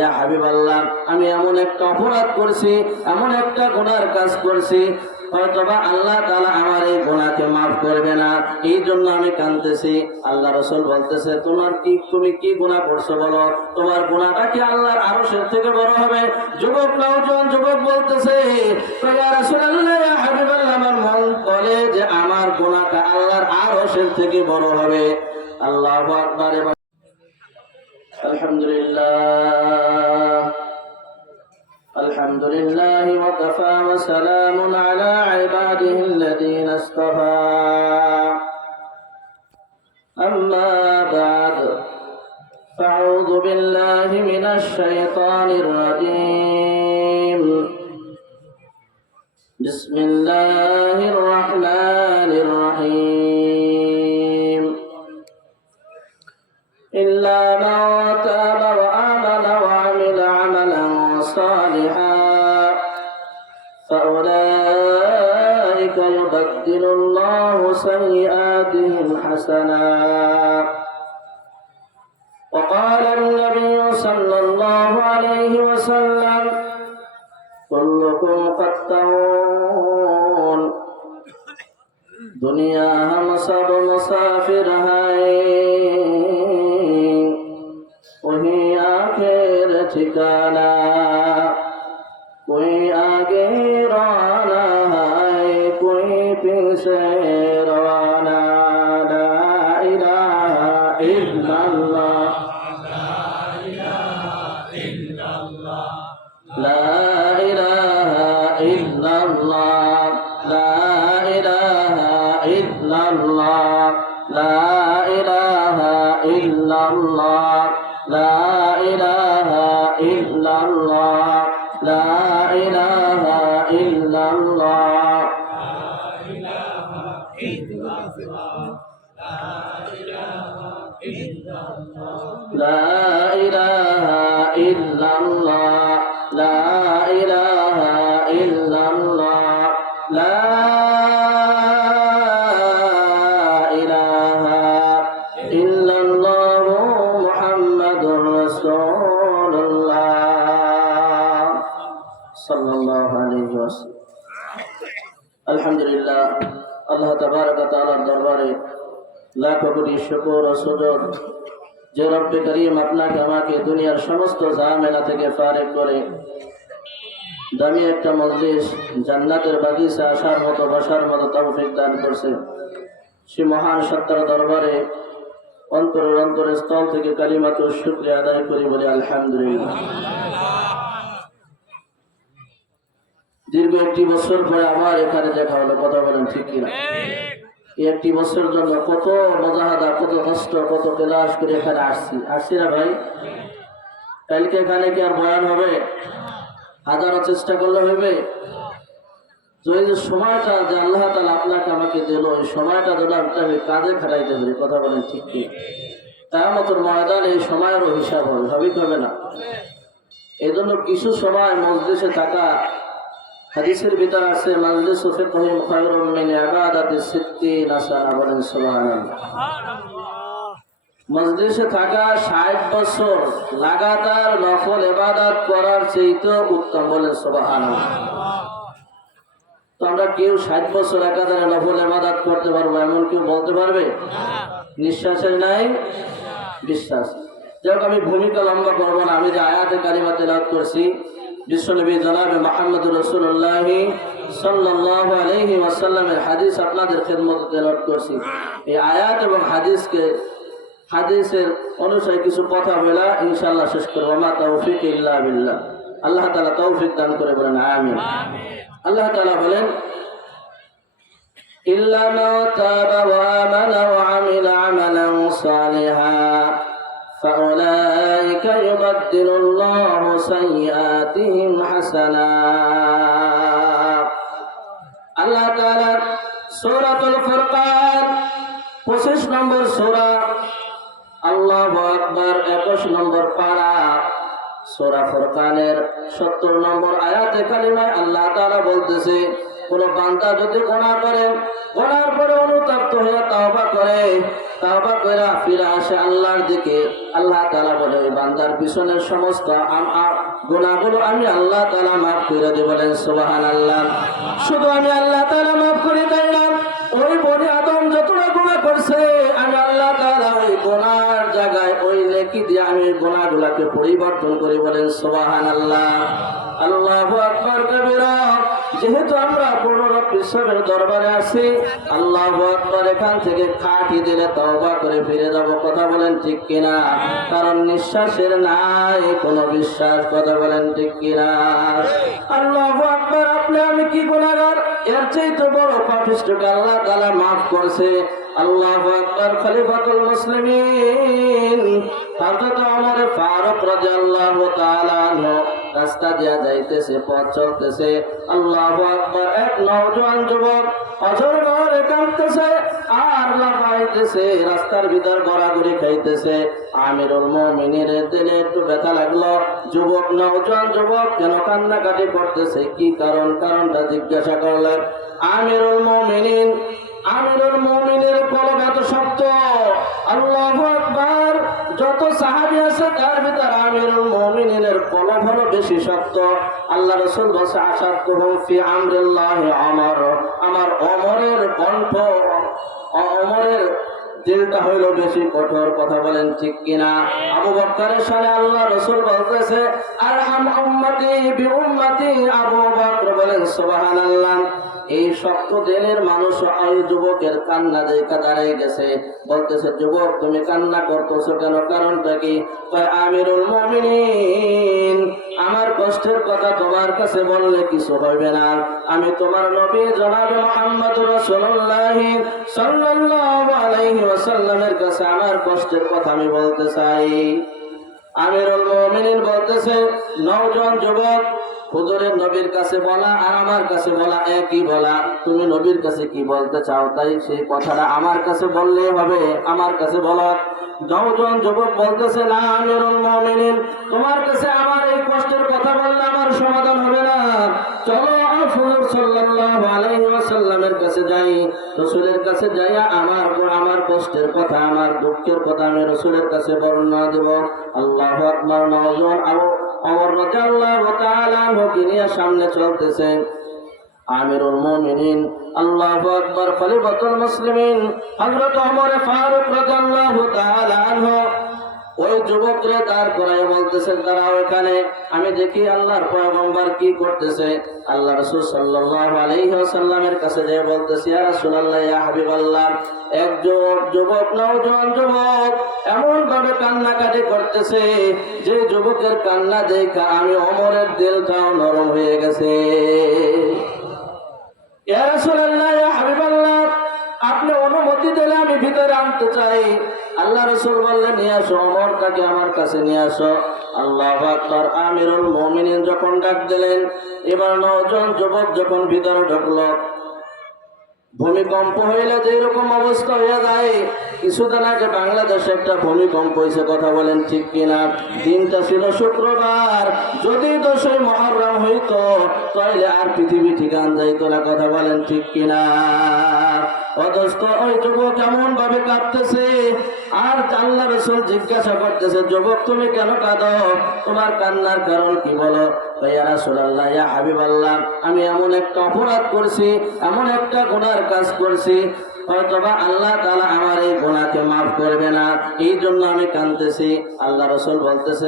ইয়া হাবিবাল্লাহ, আমি এমন একটা অপরাধ করছি, এমন একটা গুনার কাজ করছি, হয়তোবা আল্লাহ তাআলা আমার এই গুনাহকে মাফ করবে না, এই জন্য আমি কাঁদতেছি। আল্লাহ রাসূল বলতেছে, তুমি কি গুনাহ করছো বলো, তোমার গুনাহটা কি আল্লাহর আরশের থেকে বড় হবে? যুবক, নওজোয়ান যুবক বলতেছে, ইয়া রাসূলুল্লাহ, ইয়া হাবিবাল্লাহ, আমার মন বলে যে আমার গুনাহটা আল্লাহর আরশের থেকে বড় হবে। আল্লাহু আকবার। الحمد لله وكفى وسلام على عباده الذين اصطفى أما بعد فأعوذ بالله من الشيطان الرجيم بسم الله الرحمن الرحيم إلا من تاب وآمن وعمل عملا صالحا فأولئك يبدل الله سيئاتهم حسنات وقال النبي صلى الله عليه وسلم كلكم قطعون दुनिया हम सब मुसाफिर हैं वही आखिर ठिकाना कोई आगे रवाना है कोई पीछे रवाना ला इलाहा इल्लल्लाह ला इलाहा इल्लल्लाह ला इलाहा इल्लल्लाह ला इलाहा इल्लल्लाह ला इलाहा इल्लल्लाह ला इलाहा इल्लल्लाह ला इलाहा इल्लल्लाह ला इलाहा इल्लल्लाह ला আলহামদুলিল্লাহ, আল্লাহ তাবারক ওয়া তাআলার দরবারে লাখো কোটি শুকর ও সুজুদ যে রব্বে করিম আপনাকে আমাকে দুনিয়ার সমস্ত ঝামেলা থেকে ফারেক করে দামি একটা মজলিস জান্নাতের বাগিচা আসার মতো বসার মতো তৌফিক দান করছে। সে মহান সত্তার দরবারে অন্তরের স্থল থেকে কালিমাতুশ শুকরিয়া আদায় করি, বলি আলহামদুলিল্লাহ। দীর্ঘ একটি বছর পরে আমার এখানে দেখা হলো, কথা বলেন ঠিক কিনা? এই একটি বছর জন্য কত মজাহাদা, কত কষ্ট, কত ক্লাস করে এখানে আসছি না ভাই? কালকে এখানে কি আর বয়ান হবে? হাজারো চেষ্টা করলে হবে? তো এই যে সময়টা যে আল্লাহ তাআলা আপনাকে আমাকে দিল, এই সময়টা দিল আমি কাজে খাটাইতে পারি, কথা বলেন ঠিক কি? কিয়ামতের ময়দানে এই সময়েরও হিসাব হবে, হবে না? এই জন্য কিছু সময় মজলিসে থাকা, হাদিসের ভিতর আছে মাজলিসু ফিকহিন খায়রুম মিন ইবাদাতি 60 সানা, বলেন সুবহানাল্লাহ। মজলিসে থাকা 60 বছর লাগাতার নফল ইবাদত করার চেয়ে উত্তম, বলেন সুবহানাল্লাহ। তো আমরা কেউ 60 বছর একাধারে নফল ইবাদত করতে পারবো এমন কেউ বলতে পারবে? নিঃশ্বাসের নাই বিশ্বাস। যাক, আমি ভূমিকা লম্বা করবো না। আমি যে আয়াতে কারিমা তেলাওয়াত করছি, বিশ্বনবী জনাবে মুহাম্মদুর রাসূলুল্লাহ সাল্লাল্লাহু আলাইহি ওয়াসাল্লামের হাদিস আপনাদের খিদমতে তেলাওয়াত করছি। এই আয়াত এবং হাদিসের অনুসারে কিছু কথা বলা ইনশাআল্লাহ শেষ করব। মা তাওফিক ইল্লা বিল্লাহ। আল্লাহ তাআলা তৌফিক দান করে, বলেন আমিন। আল্লাহ তাআলা বলেন, ইল্লা মান তাবা ওয়া আমানা ওয়া আমিলা আমালান সালিহান فأولئك يبدل الله سيئاتهم حسنات। আল্লাহ তাআলা সূরাতুল ফুরকান 25 নম্বর সূরা, আল্লাহু আকবার 21 নম্বর পারা, সূরা ফুরকানের 70 নম্বর আয়াতে কালিমায় আল্লাহ তাআলা বলতেছে, কোন বান্দা যদি গুনাহ করে, গুনার পরে অনুতপ্ত হয়ে তওবা করে, তওবা করে ফিরে আসে আল্লাহর দিকে, আল্লাহ তাআলা বলে ওই বান্দার পিছনের সমস্ত গুনাহগুলো আমি আল্লাহ তাআলা মাফ করে দেব। বলেন সুবহানাল্লাহ। শুধু আমি আল্লাহ তাআলা মাফ করে দেই না, ওই বনি আদম যতটা গুনাহ করছে আমি আল্লাহ তাআলা ওই গুনার জায়গায় ওই নেকি দিয়ে আমি গুনাহগুলোকে পরিবর্তন করি। বলেন সুবহানাল্লাহ। আল্লাহু আকবার কবীরা। যেহেতু আমরা পূর্ণ বিশ্বের দরবারে আছি, আল্লাহু আকবার এখান থেকে খাটি দিলে তওবা করে ফিরে যাব। কথা বলেন ঠিক কিনা? কারণ নিঃশ্বাসের নাই কোনো বিশ্বাস। কথা বলেন ঠিক কিনা? আল্লাহু আকবার। আপনি আমি কি গুনাহগার, এর চাইতে বড় পাপিষ্ঠকে আল্লাহ তাআলা মাফ করছে। আল্লাহু আকবার। খলিফাতুল মুসলিমিন হযরত ওমর ফারুক রাদিয়াল্লাহু তাআলা আনহু রাস্তা দিয়া যাইতেছে, পথ চলতেছে। আল্লাহু আকবার। এক নওজোয়ান যুবক অজর ঘরে কাঁদতেছে আর লাফাইতেছে, রাস্তার ভিতর গড়াগড়ি খাইতেছে। আমিরুল মুমিনের দিলে একটু ব্যথা লাগলো। যুবক, নওজোয়ান যুবক কেন কান্নাকাটি করতেছে, কি কারণ? কারণটা জিজ্ঞাসা করলেন। আমিরুল মুমিনের কলব এত শক্ত। আল্লাহু আকবার। যত সাহাবী আছে তার ভিতর আমিরুল মুমিনের কলব হলো বেশি শক্ত। আল্লাহ রাসূল বলেছে আশাদতুহুম ফি আমরিল্লাহি ওমর। আমার ওমরের কণ্ঠ, ওমরের দিলটা হইল বেশি কঠোর। কথা বলেন ঠিক কিনা? আবু বকরের সাথে আল্লাহ রাসূল বলতেছে আরহাম উম্মতি বি উম্মতি। আবু বকর বলেন সুবহানাল্লাহ। এই শক্ত দিলের মানুষ ওই যুবকের কান্না দেখা দাঁড়ায় গেছে। বলতেছে, যুবক তুমি কান্না করতেছো কেন? কারণটা কি? আমিরুল মুমিনিন, আমার কষ্টের কথা তোমার কাছে বললে কিছু হবে না। আমি তোমার নবী জনাবে মুহাম্মদুর রাসূলুল্লাহ সাল্লাল্লাহু আলাইহি ওয়াসাল্লামের কাছে আমার কষ্টের কথা আমি বলতে চাই। আমিরুল মুমিনিন বলতেছে, নওজোয়ান যুবক, হুজুরের নবীর কাছে বলা আর আমার কাছে বলা একই বলা। তুমি নবীর কাছে কি বলতে চাও, তাই সেই কথাটা আমার কাছে বললেই হবে, আমার কাছে বলো। নওজোয়ান যুবক বলতেছে, না আমিরুল মুমিনিন, তোমার কাছে আমার এই কষ্টের কথা বললে আমার সমাধান হবে না। চলো হুজুর সাল্লাল্লাহু আলাইহি ওয়াসাল্লামের কাছে যাই। রাসূলের কাছে যাইয়া আমার কষ্টের কথা, আমার দুঃখের কথা আমি রাসূলের কাছে বর্ণনা দেব। আল্লাহু আকবার। নওজোয়ান ওমর রাদিয়াল্লাহু তাআলা আনহুকে নিয়ে সামনে চলতেছে। আমিরুল মুমিনিন আল্লাহু আকবার খলিফাতুল মুসলিমিন হযরত ওমর ফারুক রাদিয়াল্লাহু তাআলা আনহু ওই যুবকরা দাঁড় করায় বলতেছে, দাঁড়াও এখানে, আমি দেখি আল্লাহর পয়গম্বর কি করতেছে। আল্লাহ রাসূল সাল্লাল্লাহু আলাইহি ওয়াসাল্লামের কাছে যেয়ে বলতেছে, ইয়া রাসূলুল্লাহ, ইয়া হাবিবাল্লাহ, এক যুবক, নওজোয়ান যুবক এমন ভাবে কান্নাকাটি করতেছে যে যুবকের কান্না দেখা আমি ওমরের দিলটাও নরম হয়ে গেছে। ইয়া রাসূলুল্লাহ, ইয়া হাবিবাল্লাহ, আপনি অনুমতি দিলে আমি ভিতরে আনতে চাই। আল্লাহ রাসূল বললেন, নিয়ে আসো, ওমর তাকে আমার কাছে নিয়ে আসো। আল্লাহু আকবার। আমিরুল মুমিনিন যখন ডাক দিলেন, এবার নওজোয়ান যুবক যখন ভিতরে ঢুকলো, ভূমিকম্প হইলে যেরকম অবস্থা হয়ে যায়, কিছুদিন আগে বাংলাদেশে একটা ভূমিকম্প হয়েছে। কথা বলেন ঠিক কিনা? দিনটা ছিল শুক্রবার। যদি 10ই মুহররম হইতো তাহলে আর পৃথিবী ঠিকান যাইতো না। কথা বলেন ঠিক কিনা? অথচ ওই যুবক কেমন ভাবে কাঁদতেছে আর আল্লাহ রাসূল জিজ্ঞাসা করতেছে, যুবক তুমি কেন কাঁদো, তোমার কান্নার কারণ কি বলো? ইয়া রাসূলুল্লাহ, ইয়া হাবিবাল্লাহ, আমি এমন একটা অপরাধ করছি, এমন একটা গুনার কাজ করছি, হয়তোবা আল্লাহ তাআলা আমার এই গুনাহকে মাফ করবে না, এই জন্য আমি কাঁদতেছি। আল্লাহ রাসূল বলতেছে,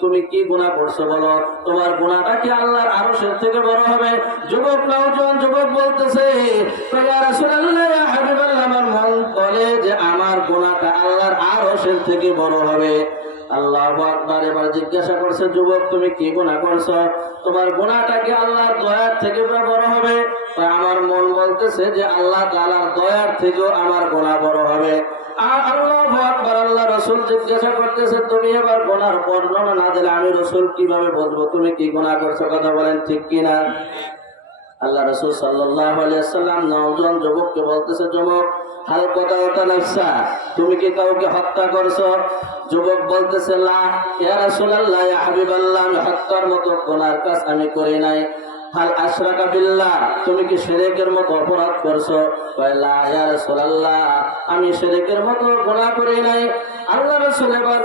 তুমি কি গুনাহ করছো বলো, তোমার গুনাহটা কি আল্লাহর আরশের থেকে বড় হবে? যুবক, নওজোয়ান যুবক বলতেছে, ইয়া রাসূলুল্লাহ, ইয়া হাবিবাল্লাহ, আমার মন বলে যে আমার গুনাহটা আল্লাহর আরশের থেকে বড় হবে। আল্লাহু আকবার। এবার জিজ্ঞাসা করছে, যুবক তুমি কি গুনাহ করছো, তোমার গুনাহটা কি আল্লাহর দয়ার থেকে বড় হবে? আমার মন বলতেছে যে আল্লাহ তাআলার দয়ার থেকেও আমার গুনাহ বড় হবে। আল্লাহু আকবার। আল্লাহ রাসূল জিজ্ঞাসা করতেছে, তুমি এবার গুনাহর বর্ণনা না দিলে আমি রাসূল কিভাবে বুঝবো তুমি কি গুনাহ করছো? কথা বলেন ঠিক কিনা? আল্লাহ রাসূল সাল্লাল্লাহু আলাইহি ওয়াসাল্লাম নওজোয়ান যুবককে বলতেছে, যুবক, হাল কতাওতা নাফসা, তুমি কি কাউকে হত্যা করছো? যুবক বলতেছে, লা ইয়া রাসূলুল্লাহ, ইয়া হাবিবাল্লাহ, আমি হত্যার মতো গুনার কাজ আমি করি নাই। হাল আশরাকা বিল্লাহ, তুমি কি শিরকের মতো অপরাধ করছো? কয় লা ইয়া রাসূলুল্লাহ, আমি শিরকের মতো গুনাহ করি নাই। আল্লাহ রাসূল এবার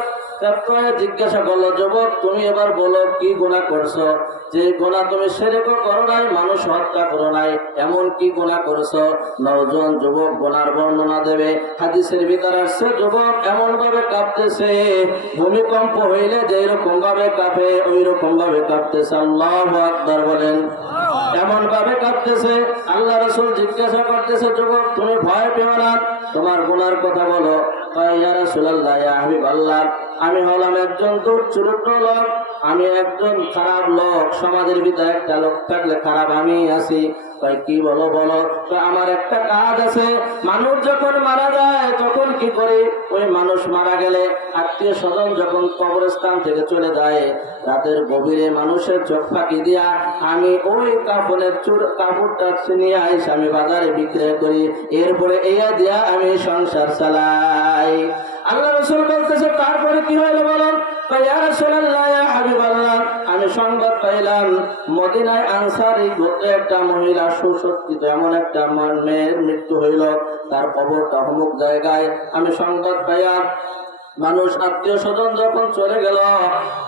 জিজ্ঞাসা করলো, যুবক তুমি এবার বলো কি গুনাহ করছো? যে গুনাহ তুমি শিরকও করো নাই, মানুষ হত্যা করো নাই, এমন কি গুনাহ করছো? নওজোয়ান যুবক গুনার বর্ণনা দেবে। হাদিসের ভিতরে আসছে যুবক এমন ভাবে কাঁপতেছে, ভূমিকম্প হইলে যেরকম ভাবে কাঁপে ওই রকম ভাবে কাঁপতেছে। আল্লাহু আকবার বলেন। এমন ভাবে কাঁপতেছে। আল্লাহ রাসূল জিজ্ঞাসা করতেছে, যুবক তুমি ভয় পেও না, তোমার গুনার কথা বলো। ইয়া রাসূলুল্লাহ, ইয়া হাবিবাল্লাহ, আমি হলাম একজন দুর্চরিত্র লোক, আমি একজন খারাপ লোক। সমাজের ভিতরে একটা লোক থাকলে খারাপ আমি আছি। কি বলো বলো? আমার একটা কাজ আছে, মানুষ যখন মারা যায় তখন কি করি? ওই মানুষ মারা গেলে আত্মীয় স্বজন যখন কবরস্থান থেকে চলে যায়, রাতের গভীরে মানুষের চোখ ফাঁকি দিয়া আমি ওই কাপড়টা নিয়ে আইসা আমি বাজারে বিক্রয় করি, এরপরে এইয়া দিয়া আমি সংসার চালাই। আল্লাহ রাসূল বলতেছে, তারপরে কি হলো বলো? ইয়া রাসূলুল্লাহ, ইয়া হাবিবাল্লাহ, আমি সংবাদ পাইলাম মদিনায় আনসারী গোত্রে একটা মহিলা সুসজ্জিত এমন একটা মেয়ের মৃত্যু হইল, তার কবরটা অমুক জায়গায়। আমি সংবাদ পাইয়া মানুষ আত্মীয় স্বজন যখন চলে গেল,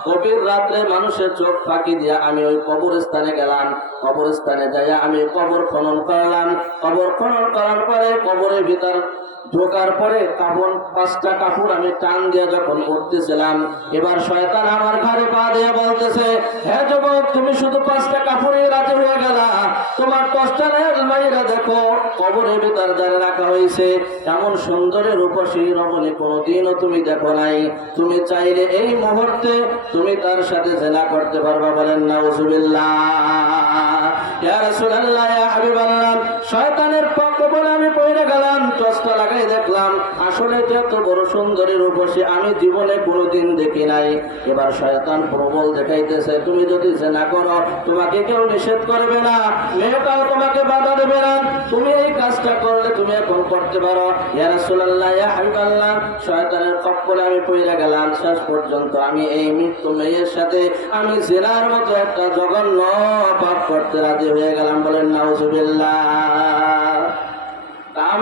গভীর রাত্রে মানুষের চোখ ফাঁকি দিয়া আমি ওই কবরস্থানে গেলাম। কবরস্থানে যাইয়া আমি কবর খনন করলাম। কবর খনন করার পরে কবরের ভিতর ঢোকার পরে পাঁচটা কাপড় আমি টান দিয়ে যখন উঠতেছিলাম, এবার শয়তান আমার ঘাড়ে পা দিয়ে বলতেছে, হ্যাঁ যুবক, তুমি শুধু 5টা কাপড়ে রাজি হয়ে গেলা, তোমার 10টা আলমারিরা দেখো কবরের ভিতর যারা রাখা হয়েছে, এমন সুন্দরের রূপসী রমণী কোনোদিনও তুমি দেখো নাই। তুমি চাইলে এই মুহূর্তে তুমি তার সাথে জেনা করতে পারবা। বলেন নাউজুবিল্লাহ। ইয়া রাসূলুল্লাহ, ইয়া হাবিবাল্লাহ, শয়তানের পক্ষ বলে আমি পড়ে গেলাম। টসটা লাগাই দেখলাম আসলে এত বড় সুন্দরী রূপসী আমি জীবনে কোনোদিন দেখি নাই। এবার শয়তান প্রবল দেখাইতেছে, তুমি যদি জেনা করো তোমাকে কেউ নিষেধ করবে না, মেয়েটাও তোমাকে বাধা দেবে না, তুমি এই কাজটা করলে তুমি এখন করতে পারো। ইয়া রাসূলুল্লাহ, ইয়া হাবিবাল্লাহ, শয়তানের কপ্পলে আমি পড়ে গেলাম। শেষ পর্যন্ত আমি এই মৃত্যু মেয়ের সাথে আমি জেনার মতো একটা জঘন্য পাপ করতে রাজি হয়ে গেলাম। বলেন নাউজুবিল্লাহ। কাম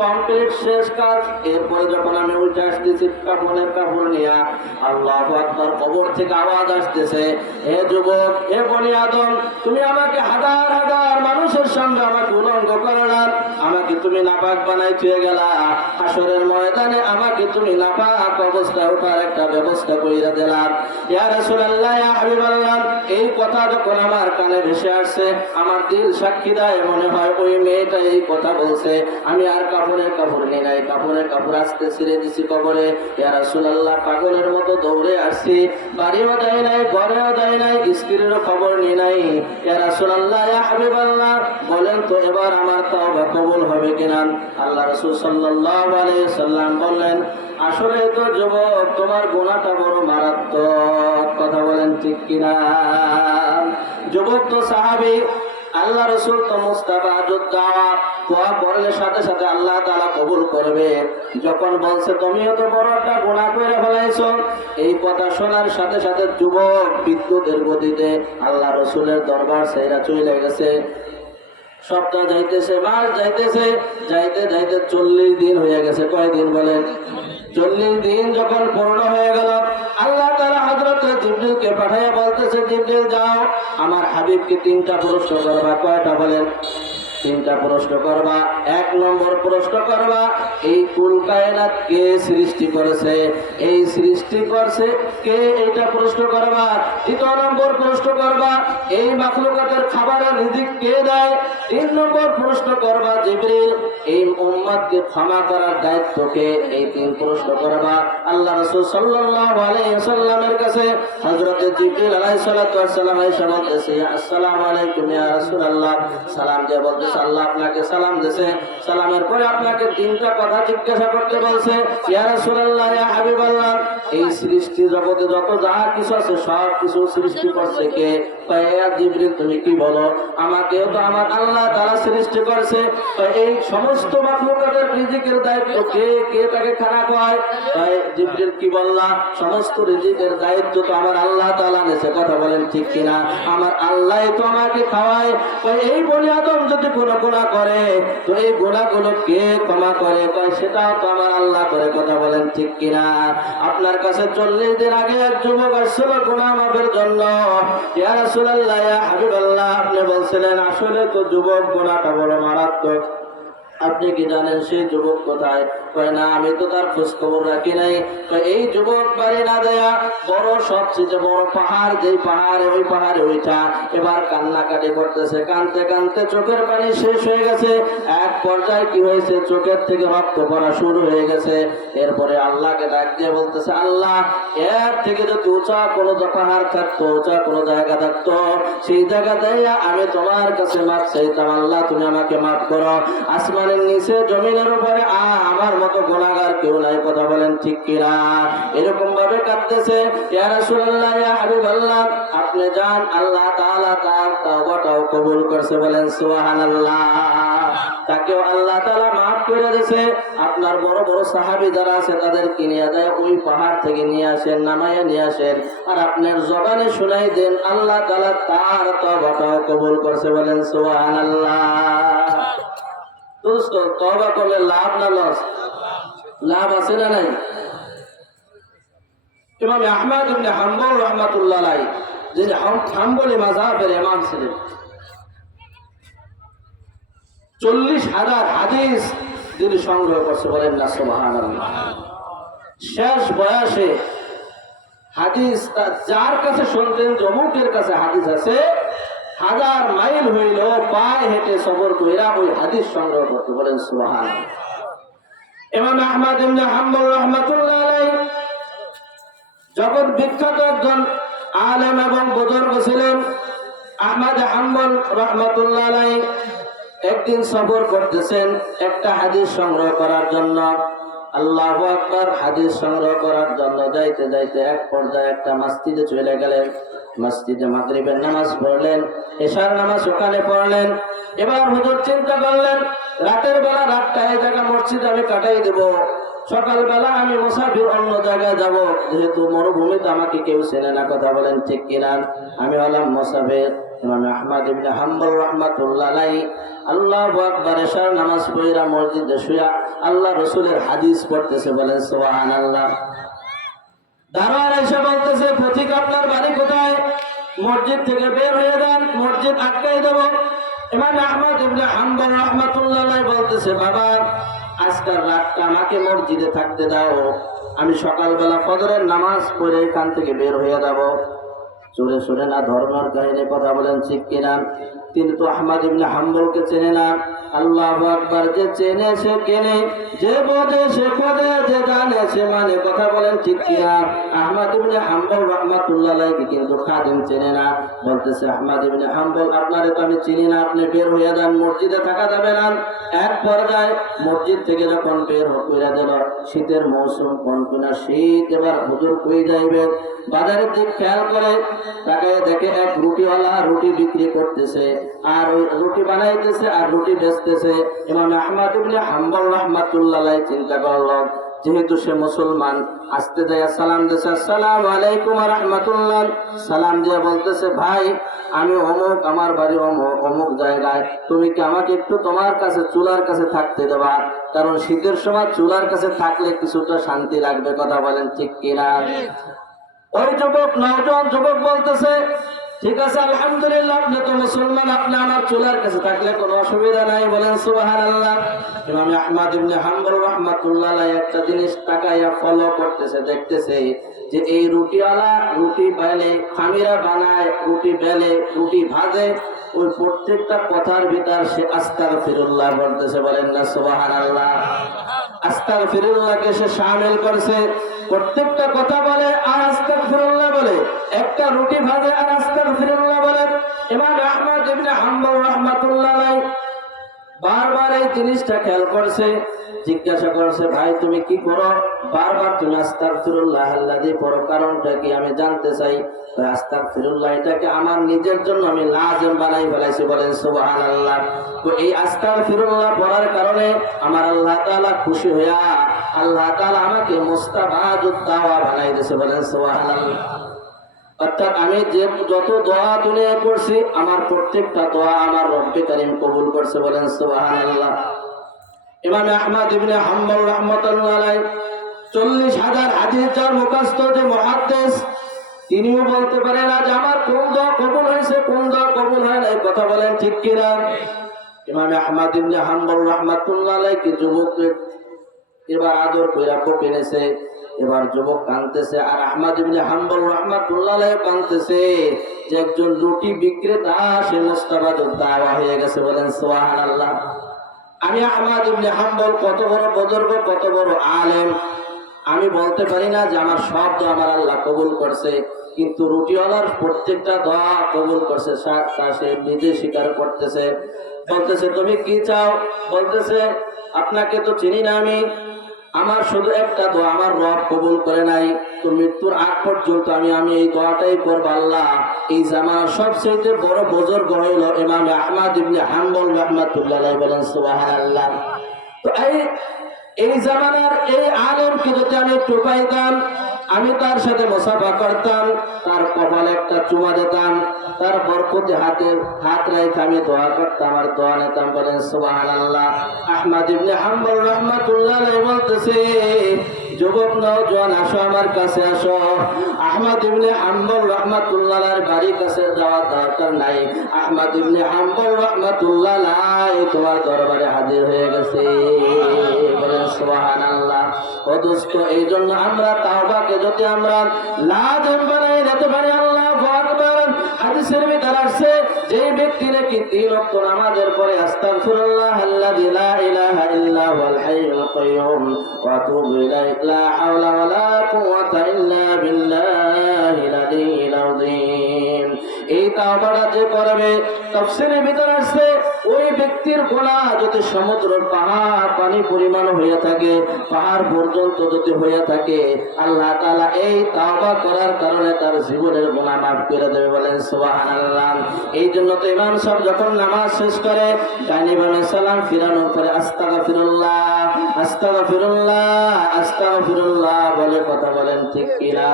কমপ্লিট শেষ কাজ। এরপরে যখন আমি উঠে আসতেছি কাপড় নিয়ে, আল্লাহু আকবার, কবর থেকে আওয়াজ আসতেছে, হে যুবক, হে বনি আদম, তুমি আমাকে হাজার হাজার মানুষের সঙ্গে আমাকে উলঙ্গ করলাম, আমাকে তুমি নাপাক বানাই থুয়ে গেলা, হাসরের ময়দানে আমাকে তুমি নাপাক অবস্থায় ওঠার একটা ব্যবস্থা কইরা দিলাম। ইয়া রাসূলুল্লাহ, ইয়া হাবিবাল্লাহ, এই কথা যখন আমার কানে ভেসে আসছে, আমার দিল সাক্ষী দেয় মনে হয় ওই মেয়েটা এই কথা বলছে। আমি আর কাপড় নিয়ে নাই, কাপড় আসতে ছিঁড়ে দিছি কবরে। ইয়া রাসূলুল্লাহ, পাগলের মতো দৌড়ে আসছি, বাড়িও দেয় নাই, ঘরেও দেয় নাই, স্ত্রীরও খবর নিয়ে নাই। ইয়া রাসূলুল্লাহ, ইয়া হাবিবাল্লাহ, বলেন তো এবার আমার তওবা কবুল হবে কিনা? আল্লাহ রাসূল সাল্লাল্লাহু আলাইহি সাল্লাম বললেন, আসলে তো যুবক তোমার গুনাহটা বড় মারাত্মক। কথা বলেন ঠিক কিনা? যুবক তো সাহাবী, আল্লাহ রাসূল তো মুস্তাবাদুদ দাওয়াত, দোয়া করলে সাথে সাথে আল্লাহ তাআলা কবুল করবে। যখন বলছে তুমি এত বড় একটা গুনাহ করে ফেলাইছো, এই কথা শোনার সাথে সাথে যুবক বিদ্যুতের গতিতে আল্লাহ রাসূলের দরবার ছেড়ে চলে গেছে। সপ্তাহ যাইতেছে, মাস যাইতেছে, যাইতে যাইতে 40 দিন হয়ে গেছে। কয়দিন বলেন? 40 দিন যখন পূর্ণ হয়ে গেল, আল্লাহ তাআলা হযরত জিবরিলকে পাঠিয়ে বলতেছে, জিবরিল যাও, আমার হাবিবকে 3টা প্রশ্ন করবা। কয়টা বলেন? 3টা প্রশ্ন করবা। 1 নম্বর প্রশ্ন করবা, এই কুল কায়নাত কে সৃষ্টি করেছে? এই সৃষ্টি করছে কে? এইটা প্রশ্ন করবা। 2 নম্বর প্রশ্ন করবা, এই মাখলুকাতের খাবারের রিজিক কে দেয়? 3 নম্বর প্রশ্ন করবা, জিবরিল এই উম্মতকে ক্ষমা করার দায়িত্ব কে? এই 3 প্রশ্ন করবা। আল্লাহ রাসূল সাল্লাল্লাহু আলাইহি ওয়াসাল্লামের কাছে হযরত জিবরিল আলাইহিস সালাতু ওয়াস সালাম এসে বলতেছে, আসসালামু আলাইকুম ইয়া রাসূলুল্লাহ। সালাম দিয়ে বলতেছে, আল্লাহ আপনাকে সালাম দিয়েছে। সালামের পরে আপনাকে 3টা কথা জিজ্ঞাসা করতে বলছে। ইয়া রাসূলুল্লাহ, ইয়া হাবিবাল্লাহ, এই সৃষ্টি জগতে যত যা কিছু আছে সব কিছু সৃষ্টি করছে কে? ইয়া জিবরিল, তুমি কি বলো? আমাকেও তো আমার আল্লাহ তাআলা সৃষ্টি করেছে। এই সমস্ত মাখলুকাতের রিজিকের দায়িত্ব কে? কে তাকে খানা খাওয়ায়? জিবরিল কি বললা? সমস্ত রিজিকের দায়িত্ব তো আমার আল্লাহ তাআলা নিছে, কথা বলেন ঠিক কিনা? আমার আল্লাহ তো আমাকে খাওয়ায়। এই বনি আদম যদি কোনো গুনাহ করে তো এই গুনাহগুলো কে ক্ষমা করে? সেটাও তো আমার আল্লাহ করে, কথা বলেন ঠিক কিনা? আপনার কাছে 40 দিন আগে এক যুবক আসছিল গুনাহ মাফের জন্য। ইয়া রাসূলুল্লাহ, ইয়া হাবিবাল্লাহ, আপনি বলছিলেন আসলে তো যুবক গুনাহটা বড় মারাত্মক, আপনি কি জানেন সেই যুবক কোথায়? কয় না, আমি তো তার খোঁজ খবর রাখি নাই। এই যুবক বাড়ি না দেয়া বড় সবচেয়ে বড় পাহাড়, যেই পাহাড়ে ওই পাহাড়ে ওইটা এবার কান্নাকাটি করতেছে, কানতে কানতে চোখের পানি শেষ হয়ে গেছে। এক পর্যায়ে কি হয়েছে, চোখের থেকে রক্ত পড়া শুরু হয়ে গেছে। এরপরে আল্লাহকে ডাক দিয়ে বলতেছে, আল্লাহ, এর থেকে যদি উঁচা কোনো পাহাড় থাকতো, উঁচা কোনো জায়গা থাকতো, সেই জায়গাতে আমি তোমার কাছে মাফ চাইতাম। আল্লাহ, তুমি আমাকে মাফ করো। আসমানের নিচে জমিনের উপরে আমার মতো গুনাহগার কেউ নাই, কথা বলেন ঠিক কিনা? এরকম ভাবে কাঁদতেছে। ইয়া রাসূলুল্লাহ, ইয়া হাবিবাল্লাহ, আপনি যান, আল্লাহ তাআলা তার তওবাটাও কবুল করছে, বলেন সুবহানাল্লাহ। তাকেও আল্লাহ তাআলা মাফ করে দিয়েছে। আপনার বড় বড় সাহাবী যারা আছে তাদেরকে নিয়ে যায়, ওই পাহাড় থেকে নিয়ে আসেন, নামাইয়া নিয়ে আসেন, আর আপনার জবানে শুনাই দেন, আল্লাহ তাআলা তার তওবাটাও কবুল করছে, বলেন সুবহানাল্লাহ। দোস্ত, তওবা করলে লাভ না লস? লাভ আছে না নাই? ইমাম আহমদ ইবনে হাম্বল রাহমাতুল্লাহ আলাইহি, যিনি হাম্বলি মাযহাবের ইমাম ছিলেন, 40,000 হাদিস যিনি সংগ্রহ করছে, বলেন না সুবহানাল্লাহ। শেষ বয়সে হাদিস যার কাছে শুনতেন, অমুকের কাছে হাদিস আছে, 1000 মাইল হইল পায়ে হেঁটে সফর কইরা ওই হাদিস সংগ্রহ করতে, বলেন সুবহানাল্লাহ। ইমাম আহমদ ইবনে হাম্বল রাহমাতুল্লাহ আলাইহি জগৎ বিখ্যাত একজন আলেম এবং বুজুর্গ ছিলেন। আহমদ হাম্বল রাহমাতুল্লাহ আলাইহি একদিন সফর করতেছেন একটা হাদিস সংগ্রহ করার জন্য। আল্লাহু আকবার, হাদিস সংগ্রহ করার জন্য যাইতে যাইতে এক পর্যায়ে একটা মসজিদে চলে গেলেন। মসজিদে মাগরিবের নামাজ পড়লেন, এশার নামাজ ওখানে পড়লেন। এবার হুজুর চিন্তা করলেন, রাতের বেলা রাতটা এই জায়গা মসজিদে আমি কাটাই দেব, সকালবেলা আমি মুসাফির অন্য জায়গায় যাব, যেহেতু মরুভূমিতে আমাকে কেউ চেনে না, কথা বলেন ঠিক কিনা? আমি হলাম মুসাফির। ইমাম আহমদ ইবনে হাম্বল রাহমাতুল্লাহ আলাইহি আল্লাহু আকবার, এশার নামাজ পড়া মসজিদে শুয়া আল্লাহ রাসূলের হাদিস পড়তেছে, বলেন সুবহানাল্লাহ। দারোয়ান এসে বলতেছে, পথিক আপনার বাড়ি কোথায়? মসজিদ থেকে বের হয়ে যান, মসজিদ আটকাই দেব। ইমাম আহমদ ইবনে হাম্বল রাহমাতুল্লাহ আলাইহি বলতেছে, বাবা, আজকের রাতটা আমাকে মসজিদে থাকতে দাও, আমি সকালবেলা ফজরের নামাজ পড়ে এখান থেকে বের হয়ে যাব। চোরে চোরে না ধর্মের কাহিনী, কথা বলেন ঠিক কিনা? তিনি তো আহমদ ইবনে হাম্বলকে চেনে না। আল্লাহু আকবার, যে চেনে সে কেনে, যে বোঝে সে খোঁজে, যে জানে সে মানে, কথা বলেন ঠিক কিনা? আহমদ ইবনে হাম্বল রাহমাতুল্লাহ আলাইহি কিন্তু খাদিম চেনে না। বলতেছে, আহমদ ইবনে হাম্বল, আপনারে তো আমি চিনি না, আপনি বের হয়ে যান, মসজিদে থাকা যাবে না। এক পর্যায়ে মসজিদ থেকে যখন বের হইয়া দিল, শীতের মৌসুম, কনকনা শীত, এবার হুজুর কই যাইবে? বাজারের দিক খেয়াল করে তাকায় দেখে এক রুটিওয়ালা রুটি বিক্রি করতেছে, আর ওই রুটি বানাইতেছে আর রুটি বেচতেছে। ইমাম আহমদ ইবনে হাম্বল রাহমাতুল্লাহ আলাইহি চিন্তা করলো, যেহেতু সে মুসলমান, আসতে যায় সালাম দিয়েছে, আসসালামু আলাইকুম ওয়া রাহমাতুল্লাহ। সালাম দিয়ে বলতেছে, ভাই, আমি অমুক, আমার বাড়ি অমুক জায়গায়, তুমি কি আমাকে একটু তোমার কাছে চুলার কাছে থাকতে দেবা? কারণ শীতের সময় চুলার কাছে থাকলে কিছুটা শান্তি লাগবে, কথা বলেন ঠিক কিনা? ওই যুবক, নওজোয়ান যুবক বলতেছে, ঠিক আছে, আলহামদুলিল্লাহ, আপনি তো মুসলমান, আপনি আমার চুলার কাছে থাকলে কোনো অসুবিধা নাই, বলেন সুবহানাল্লাহ। ইমাম আহমদ ইবনে হাম্বল রাহমাতুল্লাহ আলাইহি একটা জিনিস তাকায়া ফলো করতেছে, দেখতেছে যে এই রুটিওয়ালা রুটি বেলে, খামিরা বানায়, রুটি বেলে, রুটি ভাজে, ওই প্রত্যেকটা কথার ভিতর সে আস্তাগফিরুল্লাহ বলতেছে, বলেন না সুবহানাল্লাহ। আস্তাগফিরুল্লাহকে সে শামিল করছে, প্রত্যেকটা কথা বলে আর আস্তাগফিরুল্লাহ বলে, একটা রুটি ভাজে আর আস্তাগফিরুল্লাহ বলে। ইমাম আহমদ ইবনে হাম্বল রাহমাতুল্লাহ আলাইহি বারবার এই জিনিসটা খেয়াল করছে, জিজ্ঞাসা করছে, ভাই তুমি কি করো? বারবার তুমি আস্তাগফিরুল্লাহ আল্লাযী পড়ো, কারণটা কি আমি জানতে চাই। আস্তাগফিরুল্লাহ এটাকে আমার নিজের জন্য আমি লাজিম বানাই ফেলাইছি, বলেন সুবহানাল্লাহ। তো এই আস্তাগফিরুল্লাহ পড়ার কারণে আমার আল্লাহ তাআলা খুশি হইয়া আল্লাহ তাআলা আমাকে মুস্তাবাদুদ দাওয়া বানাই দিয়েছে, বলেন সুবহানাল্লাহ। অর্থাৎ আমি যে যত দোয়া দুনিয়ায় করছি আমার প্রত্যেকটা দোয়া আমার রব্বে কারীম কবুল করছে, বলেন সুবহানাল্লাহ। ইমাম আহমদ ইবনে হাম্বল রাহমাতুল্লাহ আলাইহি 40,000 হাদিস যার মুখস্থ যে মুহাদ্দিস, তিনিও বলতে পারেন আজ আমার কোন দোয়া কবুল হয়েছে কোন দোয়া কবুল হয় না, এই কথা বলেন ঠিক কিনা? ইমাম আহমদ ইবনে হাম্বল রাহমাতুল্লাহ আলাইহি যুবক এবার আদর কইরা পেনেছে, এবার যুবক কাঁদতেছে, আর আহমদ ইবনে হাম্বল রাহমাতুল্লাহ আলাইহি কাঁদতেছে যে একজন রুটি বিক্রেতা সে মুস্তাবাদুদ দাওয়া হয়ে গেছে, বলেন সুবহানাল্লাহ। আমি আহমদ ইবনে হাম্বল কত বড় বুজুর্গ, কত বড় আলেম, আমি বলতে পারি না যে আমার সব দোয়া আমার আল্লাহ কবুল করছে, কিন্তু রুটিওয়ালার প্রত্যেকটা দোয়া কবুল করছে, তা সে নিজে স্বীকার করতেছে। বলতেছে তুমি কি চাও? বলতেছে আপনাকে তো চিনি না আমি, আমার শুধু একটা দোয়া আমার রব কবুল করে নাই, তো মৃত্যুর আগ পর্যন্ত আমি এই দোয়াটাই করব, আল্লাহ এই জামানার সবচেয়ে বড় বুজুর্গ হইল ইমাম আহমদ ইবনে হাম্বল রাহমাতুল্লাহ আলাইহি, বলেন সুবহানাল্লাহ। তো এই জামানার এই আলেমকে যদি আমি একটু পাইতাম, আমি তার সাথে মুসাফা করতাম, তার কপালে একটা চুমা দিতাম, তার বরকতে হাত রেখে আমি দোয়া করতাম আর দোয়া নিতাম, বলেন সুবহানাল্লাহ। আহমদ ইবনে হাম্বল রাহমাতুল্লাহ আলাইহি বলতেছে যুবক নওজোয়ান আসো আমার কাছে আসো। আহমদ ইবনে হাম্বল রাহমাতুল্লাহ আলাইহির বাড়ির কাছে যাওয়ার দরকার নাই, আহমদ ইবনে হাম্বল রাহমাতুল্লাহ আলাইহি তোমার দরবারে হাজির হয়ে গেছে, বলেন সুবহানাল্লাহ। ও দোস্ত, এই জন্য আমরা তাওবাকে যদি আমরা লাজম বানাই নিতে পারি, আল্লাহু আকবার। হাদিসের ভিতর আসছে যে ব্যক্তি নাকি 3 ওয়াক্ত নামাজের পরে আস্তাগফিরুল্লাহ আল্লাযী লা ইলাহা ইল্লা হুয়াল হাইয়ুল কাইয়্যুম ওয়া আতুবু ইলাইহি লা হাওলা ওয়া লা কুওয়াতা ইল্লা বিল্লাহিল আলিয়্যিল আযীম, এই তাওবাটা যে করবে, তাফসীরের ভিতর আসছে ওই ব্যক্তির গুনাহ যদি সমুদ্রের পাহাড় পানি পরিমাণ হয়ে থাকে, পাহাড় পর্যন্ত যদি হয়ে থাকে, আল্লাহ তাআলা এই তাওবা করার কারণে তার জীবনের গুনাহ মাফ করে দেবে, বলেন সুবহানাল্লাহ। এই জন্য তো ইমাম সাহেব যখন নামাজ শেষ করে ডাইনে বামে সালাম ফিরানোর পরে আস্তাগফিরুল্লাহ আস্তাগফিরুল্লাহ আস্তাগফিরুল্লাহ বলে কথা বলেন ঠিক কিনা?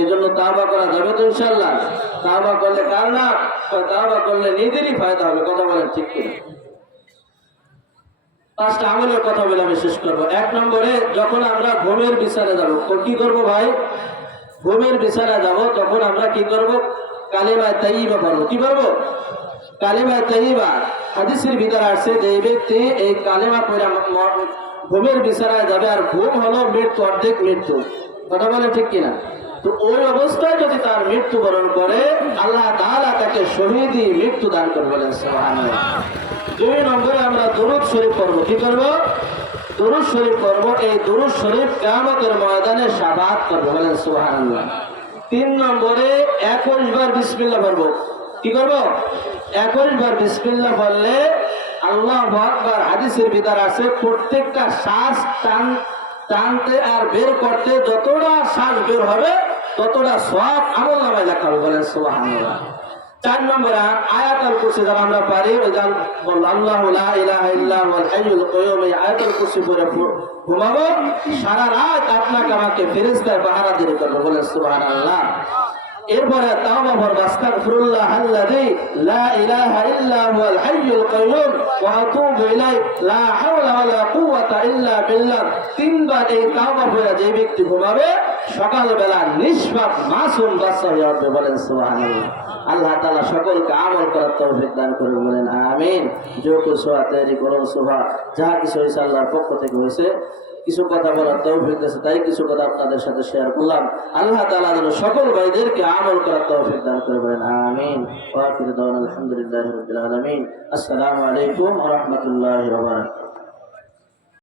এই জন্য তাওবা করা যাবে তো ইনশাআল্লাহ? তাওবা করলে কার না, তাওবা করলে নিজেরই ফায়দা হবে, কথা বলেন ঠিক কিনা? 5টা আমলের কথা বলে আমি শেষ করবো। 1 নম্বরে যখন আমরা ঘুমের বিছানায় যাব, কি করব ভাই? ঘুমের বিছানায় যাব তখন আমরা কি করব? কালিমা তাইয়্যিবা পড়ব। কি পড়ব? কালিমা তাইয়্যিবা। হাদিসের ভিতর আসছে যে ব্যক্তি এই কালিমা পড়ে ঘুমের বিছানায় যাবে, আর ঘুম হলো মৃত্যু, অর্ধেক মৃত্যু, কথা বলে ঠিক কিনা? তো ওই অবস্থায় যদি তার মৃত্যুবরণ করে, আল্লাহ তাআলা তাকে শহীদি মৃত্যু দান করবেন, বলেন সুবহানাল্লাহ। 2 নম্বরে আমরা দরুদ শরীফ পড়ব। কি করব? দরুদ শরীফ পড়ব। এই দরুদ শরীফ কিয়ামতের ময়দানে শাফাআত করবে, বলেন সুবহানাল্লাহ। 3 নম্বরে 21 বার বিসমিল্লাহ পড়ব। কি করব? 21 বার বিসমিল্লাহ বললে আল্লাহু আকবার। হাদিসের ভিতর আছে প্রত্যেকটা শ্বাস টানতে আর বের করতে যতটা শ্বাস বের হবে ততটা সওয়াব আমলনামায় লেখা হবে, বলেন সুবহানাল্লাহ। 4 নম্বরে আয়াতুল কুরসি যারা আমরা পারি, ওই গান আল্লাহু লা ইলাহা ইল্লা হুয়াল হাইয়ুল কাইয়্যুম, এই আয়াতুল কুরসি পড়ে ঘুমাবো, সারা রাত আপনাকে আমাকে ফেরেশতায় পাহারাদারি করবে, বলেন সুবহানাল্লাহ। এরপরে তাওবা পড়ব, আস্তাগফিরুল্লাহ আল্লাযী লা ইলাহা ইল্লা হুয়াল হাইয়ুল কাইয়্যুম ওয়া আতুবু ইলাইহি লা হাওলা ওয়া লা কুওয়াতা ইল্লা বিল্লাহ। 3 বার এই তাওবা পড়ে যে ব্যক্তি ঘুমাবে সকালবেলা নিষ্পাপ মাসুম বাচ্চা হয়ে উঠবে, বলেন সুবহানাল্লাহ। আল্লাহ তাআলা সকলকে আমল করার তৌফিক দান করুন, বলেন আমিন। जो कुछ हुआ तेरी करो सुबह, যা কিছু হয়েছে আল্লাহর পক্ষ থেকে হয়েছে। কিছু কথা বলার তৌফিক দিয়েছে, তাই কিছু কথা আপনাদের সাথে শেয়ার করলাম। আল্লাহ তাআলা যেন সকল ভাইদেরকে আমল করার তৌফিক দান করে, বলেন আমিন। ওয়া আখিরু দাওয়ানা আলহামদুলিল্লাহি রাব্বিল আলামিন। আসসালামু আলাইকুম ওয়া রাহমাতুল্লাহি ওয়া বারাকাতুহু।